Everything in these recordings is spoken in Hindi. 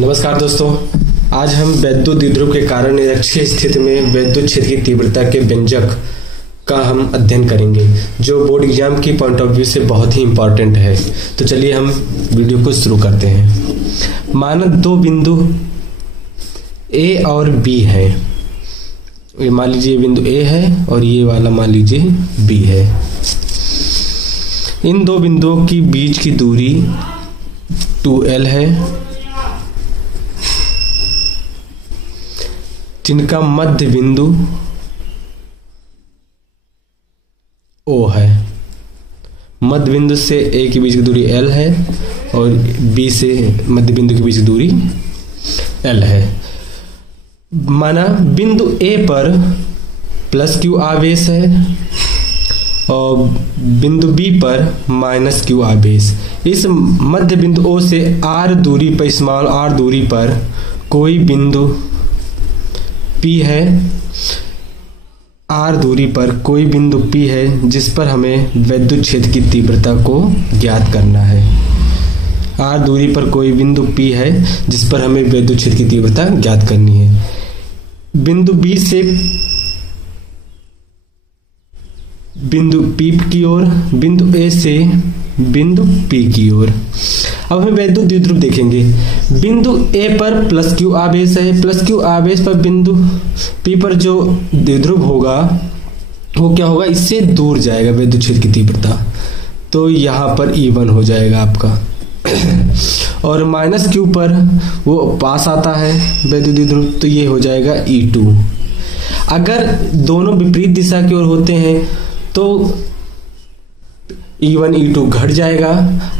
नमस्कार दोस्तों, आज हम वैद्युत द्विध्रुव के कारण निरक्षीय स्थिति में वैद्युत क्षेत्र की तीव्रता के व्यंजक का हम अध्ययन करेंगे, जो बोर्ड एग्जाम की पॉइंट ऑफ व्यू से बहुत ही इंपॉर्टेंट है। तो चलिए हम वीडियो को शुरू करते हैं। माना दो बिंदु ए और बी है। मान लीजिए बिंदु ए है और ये वाला मान लीजिए बी है। इन दो बिंदुओं की बीच की दूरी 2l है, जिनका मध्य बिंदु O है। मध्य बिंदु से A के बीच की दूरी L है और B से मध्य बिंदु के बीच की दूरी L है। माना बिंदु A पर प्लस Q आवेश है और बिंदु B पर माइनस Q आवेश। इस मध्य बिंदु O से R दूरी पर, स्मॉल r दूरी पर कोई बिंदु P है। R दूरी पर कोई बिंदु P है जिस पर हमें वैद्युत क्षेत्र की तीव्रता को ज्ञात करना है। R दूरी पर कोई बिंदु P है जिस पर हमें वैद्युत क्षेत्र की तीव्रता ज्ञात करनी है। बिंदु B से बिंदु P की ओर, बिंदु A से बिंदु P की ओर। अब हम वैद्युत द्विध्रुव देखेंगे। बिंदु A पर प्लस Q आवेश है। प्लस Q आवेश पर बिंदु P पर जो द्विध्रुव होगा वो क्या होगा, इससे दूर जाएगा वैद्युत क्षेत्र की तीव्रता। तो यहाँ पर E1 हो जाएगा आपका और माइनस Q पर वो पास आता है वैद्युत द्विध्रुव, तो ये हो जाएगा E2। अगर दोनों विपरीत दिशा की ओर होते हैं तो E1 E2 घट जाएगा।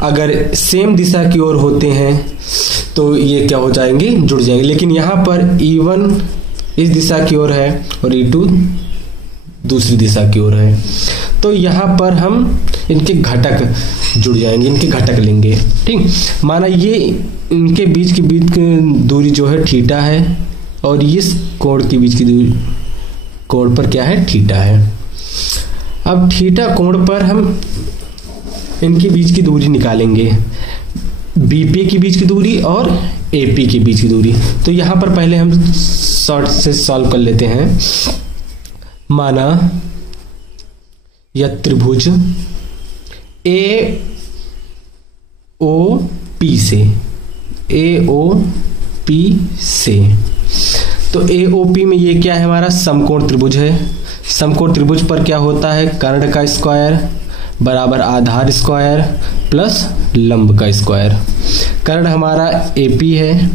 अगर सेम दिशा की ओर होते हैं तो ये क्या हो जाएंगे, जुड़ जाएंगे। लेकिन यहाँ पर E1 इस दिशा की ओर है और E2 दूसरी दिशा की ओर है, तो यहाँ पर हम इनके घटक जुड़ जाएंगे, इनके घटक लेंगे। ठीक, माना ये इनके बीच की दूरी जो है थीटा है और इस कोण के बीच की दूरी, कोण पर क्या है, थीटा है। अब थीटा कोण पर हम इनके बीच की दूरी निकालेंगे, बीपी के बीच की दूरी और एपी के बीच की दूरी। तो यहां पर पहले हम शॉर्ट से सॉल्व कर लेते हैं। माना यह त्रिभुज AOP से, तो AOP में ये क्या है, हमारा समकोण त्रिभुज है। समकोण त्रिभुज पर क्या होता है, कर्ण का स्क्वायर बराबर आधार स्क्वायर प्लस लंब का स्क्वायर। कर्ण हमारा AP है,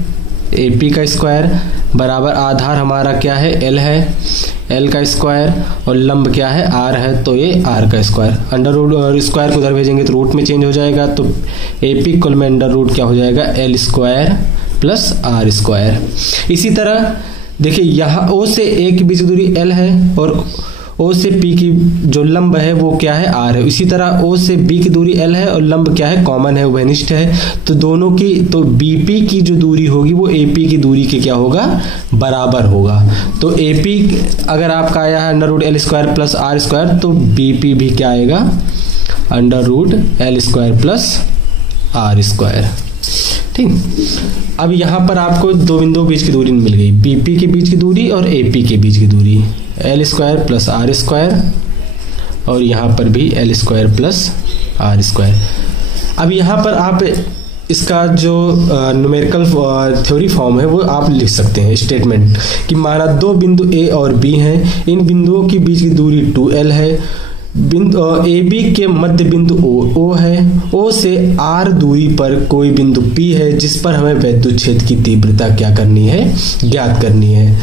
AP का स्क्वायर बराबर आधार हमारा क्या है, L है, L का स्क्वायर और लंब क्या है, R है, तो ये R का स्क्वायर। अंडर रूट और स्क्वायर को उधर भेजेंगे तो रूट में चेंज हो जाएगा, तो AP कुल में अंडर रूट क्या हो जाएगा, L square plus R square. इसी तरह देखिए यहाँ O से A के बीच की दूरी L है और O से P की जो लंब है वो क्या है, R है। इसी तरह O से B की दूरी L है और लंब क्या है, कॉमन है, उभयनिष्ठ है। तो दोनों की, तो BP की जो दूरी होगी वो AP की दूरी के क्या होगा, बराबर होगा। तो AP अगर आपका आया है under root L square plus R square, तो BP भी क्या आएगा, under root L square plus R square. ठीक, अब यहाँ पर आपको दो बिंदुओं के बीच की दूरी मिल गई, BP के बीच की दूरी और AP के बीच की दूरी, L square plus R square और यहाँ पर भी L square plus R square. अब यहाँ पर आप इसका जो न्यूमेरिकल थ्योरी फॉर्म है वो आप लिख सकते हैं स्टेटमेंट कि माना दो बिंदु A और B हैं, इन बिंदुओं के बीच की दूरी 2l है। बिंदु AB के मध्य बिंदु O है। O से R दूरी पर कोई बिंदु P है जिस पर हमें वैद्युत क्षेत्र की तीव्रता क्या करनी है, ज्ञात करनी है।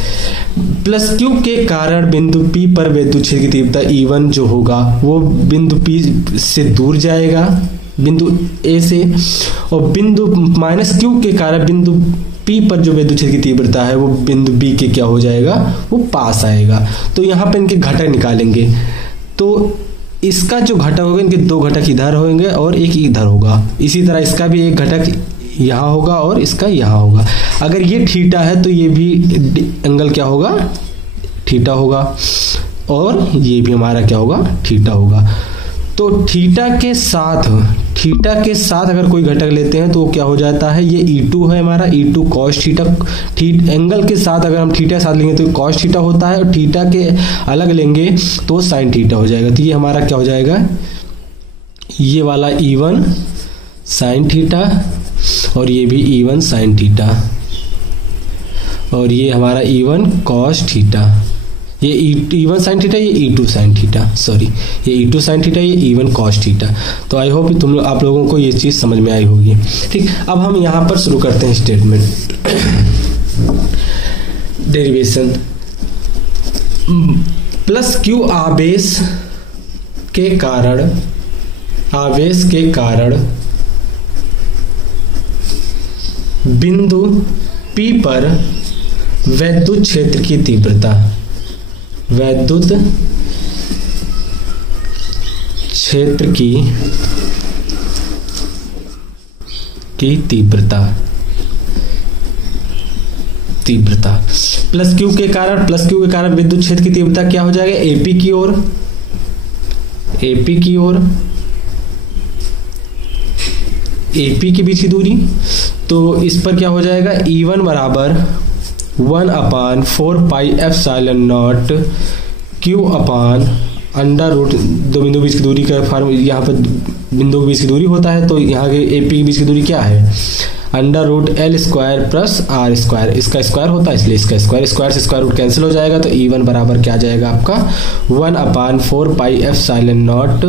प्लस Q के कारण बिंदु P पर वैद्युत क्षेत्र की तीव्रता E1 जो होगा वो बिंदु P से दूर जाएगा, बिंदु A से, और बिंदु माइनस Q के कारण बिंदु P पर जो वैद्युत क्षेत्र की तीव्रता है वो बिंदु B के क्या हो जाएगा, वो पास आएगा। तो यहाँ पर इनके घटक निकालेंगे, तो इसका जो घटक होगा, इनके दो घटक इधर होंगे और एक इधर होगा। इसी तरह इसका भी एक घटक यहाँ होगा और इसका यहाँ होगा। अगर ये थीटा है तो ये भी एंगल क्या होगा, थीटा होगा, और ये भी हमारा क्या होगा, थीटा होगा। तो थीटा के साथ अगर कोई घटक लेते हैं तो वो क्या हो जाता है, ये E2 है हमारा, E2 cos थीटा। एंगल के साथ अगर हम थीटा साथ लेंगे तो cos थीटा होता है, और थीटा के अलग लेंगे तो sin थीटा हो जाएगा। तो ये हमारा क्या हो जाएगा, ये वाला E1 sin थीटा और ये भी E1 sin थीटा, और ये हमारा E1 cos थीटा, ये E1 sin थीटा, ये E2 sin थीटा, सॉरी ये E2 sin थीटा, ये E1 cos थीटा। तो आई होप आप लोगों को ये चीज़ समझ में आई होगी। ठीक, अब हम यहाँ पर शुरू करते हैं स्टेटमेंट। डेरिवेशन, प्लस क्यू आवेश के कारण बिंदु P पर वैद्युत क्षेत्र की तीव्रता, वैद्युत क्षेत्र की तीव्रता प्लस क्यू के कारण विद्युत क्षेत्र की तीव्रता क्या हो जाएगा, AP की बीच की दूरी। तो इस पर क्या हो जाएगा, E1 बराबर 1/4 pi epsilon naught Q upon under root, दो बिंदु बीच की दूरी का फॉर्म, यहाँ पर बिंदु के बीच की दूरी होता है, तो यहाँ के AP के बीच की दूरी क्या है, under root L square plus R square, इसका स्क्वायर होता है इसलिए इसका स्क्वायर से स्क्वायर रूट कैंसिल हो जाएगा। तो E1 बराबर क्या आ जाएगा आपका 1/4 pi epsilon naught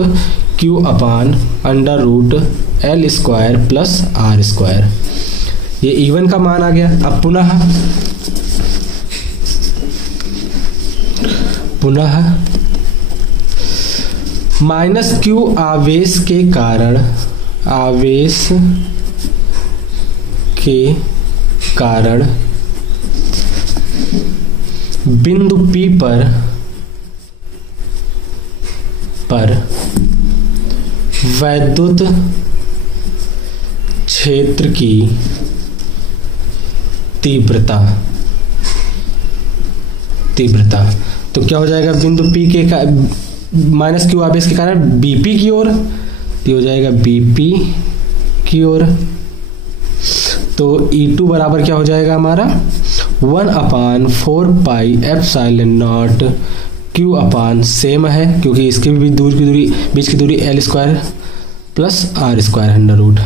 Q upon under root L square plus R square. ये E1 का मान आ गया। अब पुनः माइनस क्यू आवेश के कारण बिंदु P पर वैद्युत क्षेत्र की तीव्रता। तो क्या हो जाएगा, बिंदु P के माइनस क्यू आवेश के कारण BP की ओर, तो हो जाएगा BP की ओर। तो E2 बराबर क्या हो जाएगा हमारा 1/4 pi epsilon naught Q upon, same है क्योंकि इसके भी बीच की दूरी L square plus R square under root,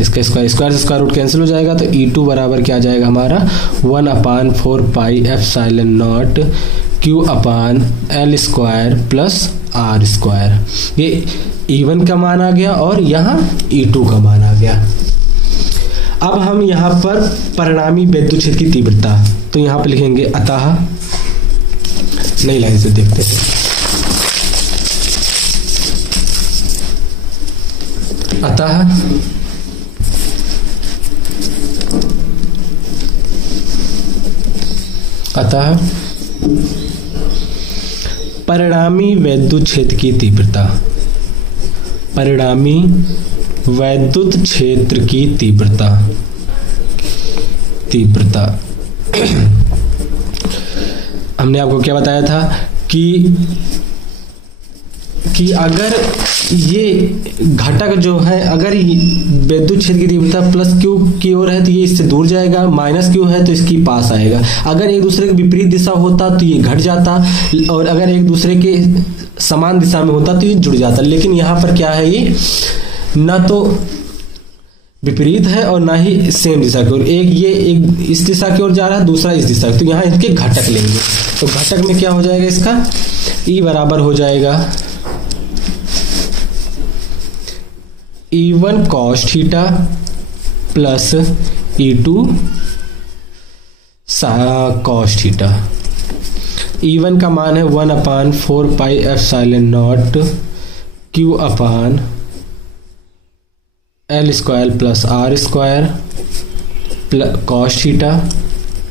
इसका स्क्वायर से स्क्वायर रूट कैंसिल हो जाएगा। तो E2 बराबर क्या आ जाएगा हमारा 1/4 pi epsilon naught Q upon L square plus R square. ये E1 का मान आ गया और यहाँ E2 का मान आ गया। अब हम यहाँ पर परिणामी वैद्युत क्षेत्र की तीव्रता, तो यहाँ पर लिखेंगे अतः, नई लाइन से देखते हैं, अतः परिणामी वैद्युत क्षेत्र की तीव्रता, परिणामी वैद्युत क्षेत्र की तीव्रता हमने आपको क्या बताया था कि अगर ये घटक जो है, अगर वैद्युत क्षेत्र की तीव्रता प्लस क्यू की ओर है तो ये इससे दूर जाएगा, माइनस क्यू है तो इसकी पास आएगा। अगर एक दूसरे के विपरीत दिशा होता तो ये घट जाता, और अगर एक दूसरे के समान दिशा में होता तो ये जुड़ जाता। लेकिन यहाँ पर क्या है, ये ना तो विपरीत है और ना ही सेम दिशा की ओर, एक इस दिशा की ओर जा रहा है, दूसरा इस दिशा, तो यहाँ इसके घटक लेंगे। तो घटक में क्या हो जाएगा, इसका E बराबर हो जाएगा E1 cos theta plus E2 cos theta. E1 का मान है 1/4 pi epsilon naught Q upon L square plus R square cos theta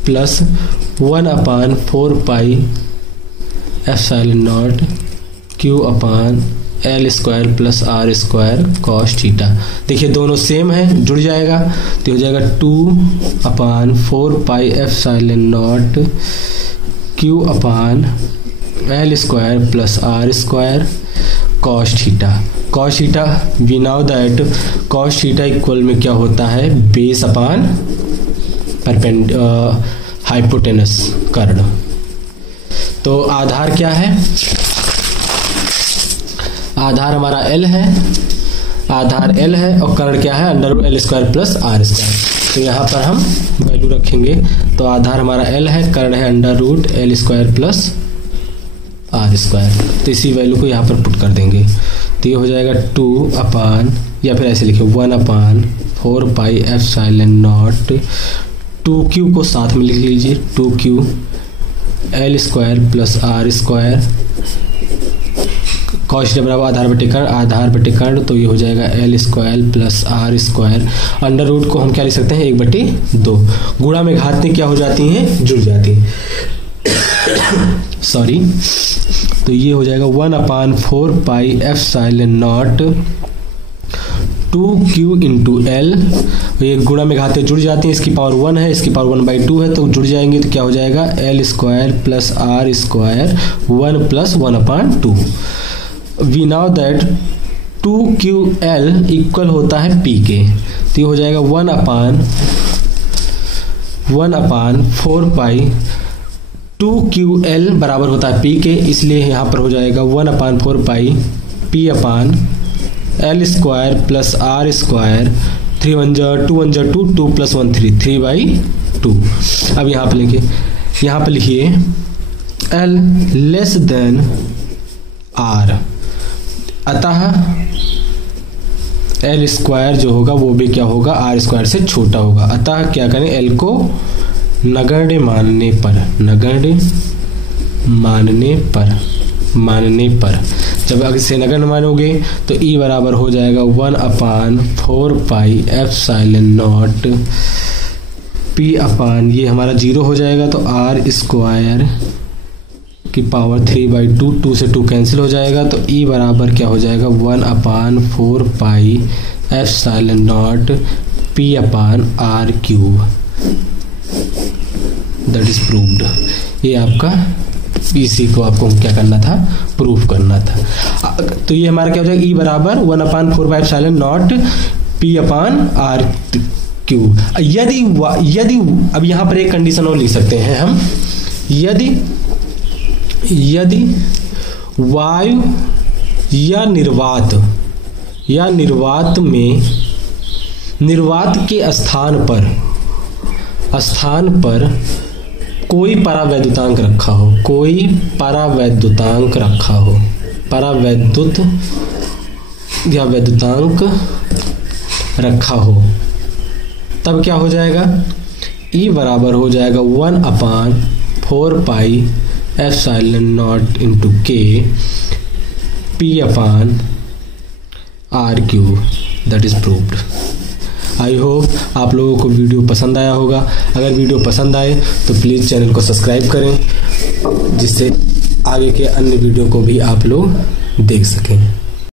plus 1/4 pi epsilon naught Q upon L square plus R square cos theta. देखिए दोनों सेम है, जुड़ जाएगा तो हो जाएगा 2/4 pi epsilon naught Q upon L square plus R square cos theta. Cos theta we know that cos theta equal में क्या होता है, बेस अपान हाइपोटेनस कर्ण। तो आधार क्या है, आधार हमारा L है, आधार L है और कर्ण क्या है, under root L square plus R square. तो यहाँ पर हम वैल्यू रखेंगे, तो आधार हमारा L है, कर्ण है under root L square plus R square. तो इसी वैल्यू को यहाँ पर पुट कर देंगे, तो ये हो जाएगा 2 अपान, या फिर ऐसे लिखे 1/4 पाई एप्सिलॉन नॉट 2q को साथ में लिख लीजिए, 2q L square plus R square cos theta बराबर आधार बटे कर्ण, आधार बटे कर्ण, तो ये हो जाएगा L square plus R square. Under root को हम क्या लिख सकते हैं, 1/2। गुणा में घातें क्या हो जाती हैं, जुड़ जाती हैं सॉरी। तो ये हो जाएगा 1/4 pi epsilon not 2q into L, ये गुणा में घाते जुड़ जाती हैं, इसकी पावर 1 है, इसकी पावर 1/2 है, तो जुड़ जाएंगे तो क्या हो जाएगा L square plus R square 1 plus 1/2। We know that 2ql equal होता है p के, तो ये हो जाएगा 1/4 पाई 2ql बराबर होता है p के, इसलिए यहाँ पर हो जाएगा 1/4 pi p upon L square plus R square 3 1 2 1 2 2 plus 1 3 3/2। अब यहाँ पर लिखिए L लेस देन R, अतः L स्क्वायर जो होगा वो भी क्या होगा, R स्क्वायर से छोटा होगा। अतः क्या करें, L को नगण्य मानने पर जब अगर इसे नगण्य मानोगे तो E बराबर हो जाएगा 1/4 पाई एप्सिलॉन नॉट P अपान, ये हमारा 0 हो जाएगा, तो R स्क्वायर की पावर 3/2, 2 से 2 कैंसिल हो जाएगा, तो E बराबर क्या हो जाएगा 1/4 pi epsilon not P upon R cube. That is proved. ये आपका इसी को आपको क्या करना था, प्रूफ करना था। तो ये हमारा क्या हो जाएगा, E बराबर 1/4 pi epsilon not P upon R cube. यदि अब यहाँ पर एक कंडीशन और लिख सकते हैं हम, यदि वायु या निर्वात के स्थान पर कोई परावैद्युतांक रखा हो, परावैद्युत या वैद्युतांक रखा हो, तब क्या हो जाएगा, E बराबर हो जाएगा 1/4 पाई एप्सिलॉन नॉट इंटू के P upon R cube. That is proved. I hope आप लोगों को वीडियो पसंद आया होगा। अगर वीडियो पसंद आए तो प्लीज़ चैनल को सब्सक्राइब करें, जिससे आगे के अन्य वीडियो को भी आप लोग देख सकें।